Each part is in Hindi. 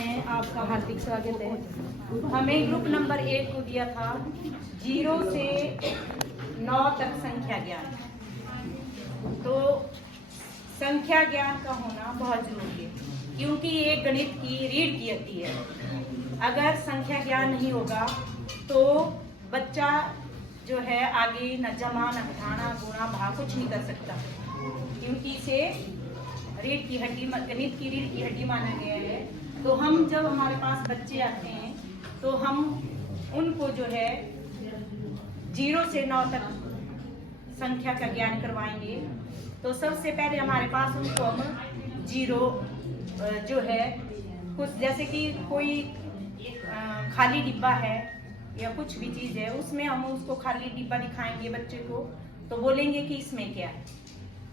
में आपका हार्दिक स्वागत है। हमें ग्रुप नंबर 1 को दिया था 0 से 9 तक संख्या ज्ञान। तो संख्या ज्ञान का होना बहुत जरूरी है, क्योंकि ये गणित की रीढ़ की हड्डी है। अगर संख्या ज्ञान नहीं होगा तो बच्चा जो है आगे न जमा न घटाना गुणा भाग कुछ नहीं कर सकता, क्योंकि इसे रीढ़ की हड्डी, गणित की रीढ़ की हड्डी माना गया है। तो हम जब हमारे पास बच्चे आते हैं तो हम उनको जो है 0 से 9 तक संख्या का ज्ञान करवाएंगे। तो सबसे पहले हमारे पास उनको हम 0 जो है कुछ, जैसे कि कोई खाली डिब्बा है या कुछ भी चीज है, उसमें हम उसको खाली डिब्बा दिखाएंगे बच्चे को, तो बोलेंगे कि इसमें क्या है।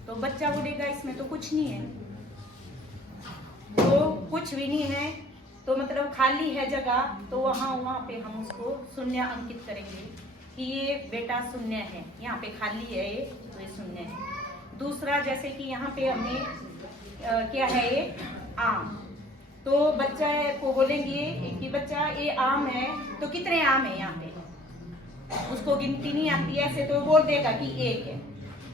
तो बच्चा बोलेगा इसमें तो कुछ नहीं है। तो कुछ भी नहीं है तो मतलब खाली है जगह, तो वहाँ पे हम उसको शून्य अंकित करेंगे कि ये बेटा शून्य है, यहाँ पे खाली है ये, तो ये शून्य है। दूसरा, जैसे कि यहाँ पे हमने क्या है ये आम, तो बच्चा को बोलेंगे कि बच्चा ये आम है, तो कितने आम है यहाँ पे, उसको गिनती नहीं आती ऐसे, तो बोल देगा कि 1 है।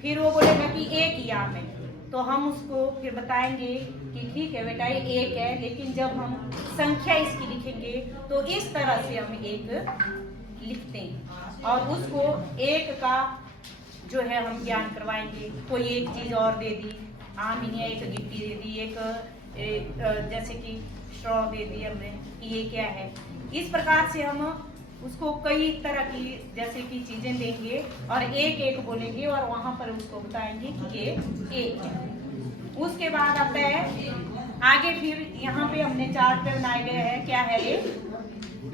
फिर वो बोलेगा कि 1 ही आम है, तो हम उसको फिर बताएंगे कि ठीक है बेटा ये 1 है, लेकिन जब हम संख्या इसकी लिखेंगे तो इस तरह से हम 1 लिखते हैं, और उसको 1 का जो है हम ज्ञान करवाएंगे। कोई एक चीज और दे दी, आम ही नहीं, एक गिट्टी दे दी, एक जैसे कि स्ट्रॉ दे दी हमने कि ये क्या है। इस प्रकार से हम उसको कई तरह की जैसे कि चीजें देंगे और एक बोलेंगे और वहां पर उसको बताएंगे कि ये 1 है। उसके बाद आता है आगे, फिर यहाँ पे हमने चार्ट पे बनाए गए हैं, क्या है ये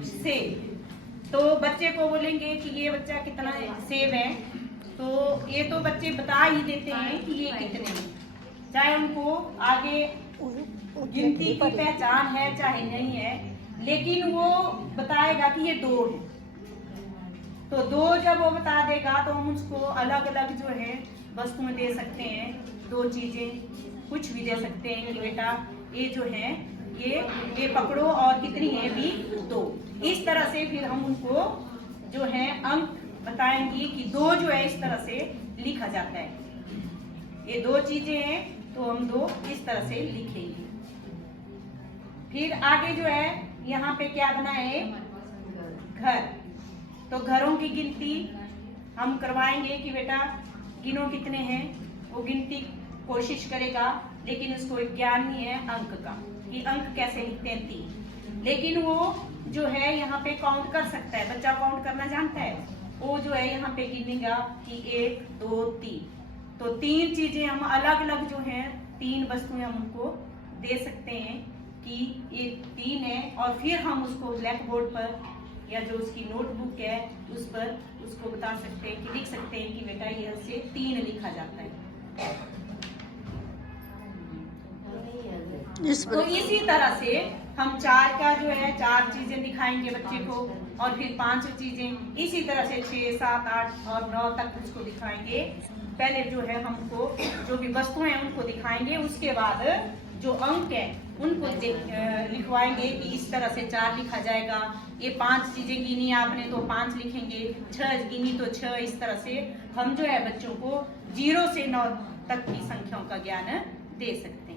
सेब। तो बच्चे को बोलेंगे कि ये बच्चा कितना सेब है, तो ये तो बच्चे बता ही देते हैं कि ये कितने हैं, चाहे उनको आगे गिनती की पहचान है चाहे नहीं है, लेकिन वो बताएगा कि ये 2 है। तो 2 जब वो बता देगा तो हम उसको अलग अलग जो है वस्तुएं दे सकते हैं, 2 चीजें कुछ भी दे सकते हैं कि बेटा ये जो है ये पकड़ो और कितनी है भी 2। इस तरह से फिर हम उनको जो है अंक बताएंगे कि 2 जो है इस तरह से लिखा जाता है, ये 2 चीजें हैं तो हम 2 इस तरह से लिखेंगे। फिर आगे जो है यहाँ पे क्या बना है घर, तो घरों की गिनती हम करवाएंगे कि बेटा गिनो कितने हैं, वो गिनती कोशिश करेगा, लेकिन उसको ज्ञान नहीं है अंक का कि अंक कैसे लिखते हैं 3, लेकिन वो जो है यहाँ पे काउंट कर सकता है, बच्चा काउंट करना जानता है, वो जो है यहाँ पे गिनेगा कि 1 2 3। तो 3 चीजें हम अलग अलग जो है 3 वस्तुएं हम उनको दे सकते हैं कि ये 3 है, और फिर हम उसको ब्लैक बोर्ड पर या जो उसकी नोटबुक है उस पर उसको बता सकते हैं कि लिख सकते हैं कि बेटा यह से 3 लिखा जाता है। तो इसी तरह से हम 4 का जो है 4 चीजें दिखाएंगे बच्चे को, और फिर 5 चीजें, इसी तरह से 6 7 8 और 9 तक उसको दिखाएंगे। पहले जो है हमको जो भी वस्तुएं हैं उनको दिखाएंगे, उसके बाद जो अंक है उनको लिखवाएंगे कि इस तरह से 4 लिखा जाएगा। ये 5 चीजें गिनी आपने तो 5 लिखेंगे, 6 गिनी तो 6। इस तरह से हम जो है बच्चों को 0 से 9 तक की संख्याओं का ज्ञान दे सकते हैं।